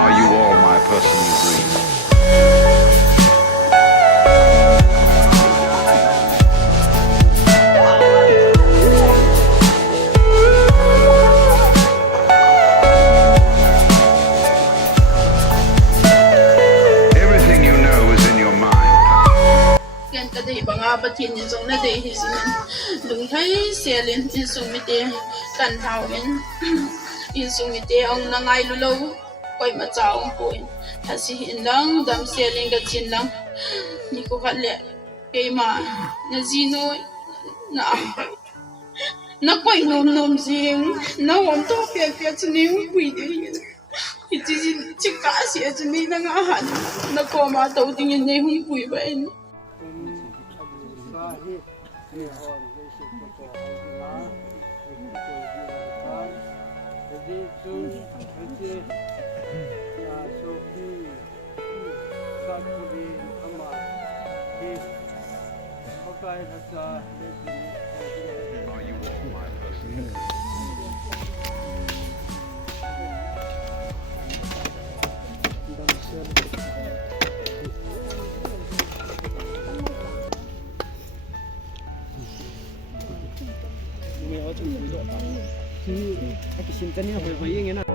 Are you all my personal dreams? Everything you know is in your mind. Kan kadai banga batin ni zong na dei hisin lung thai selin in sumite kan thawin in sumite ang nangai lulo koi ma chaung poin thasi hin lang dam selin ga chin lang ni ko khalle ke ma na zino na koi nom jing na won to pe chni pui de iti chika si chni na nga han na ko ma to ding ne hu pui ba en Are you all my personal dreams? Cái sim tên này hồi hồi như thế nào?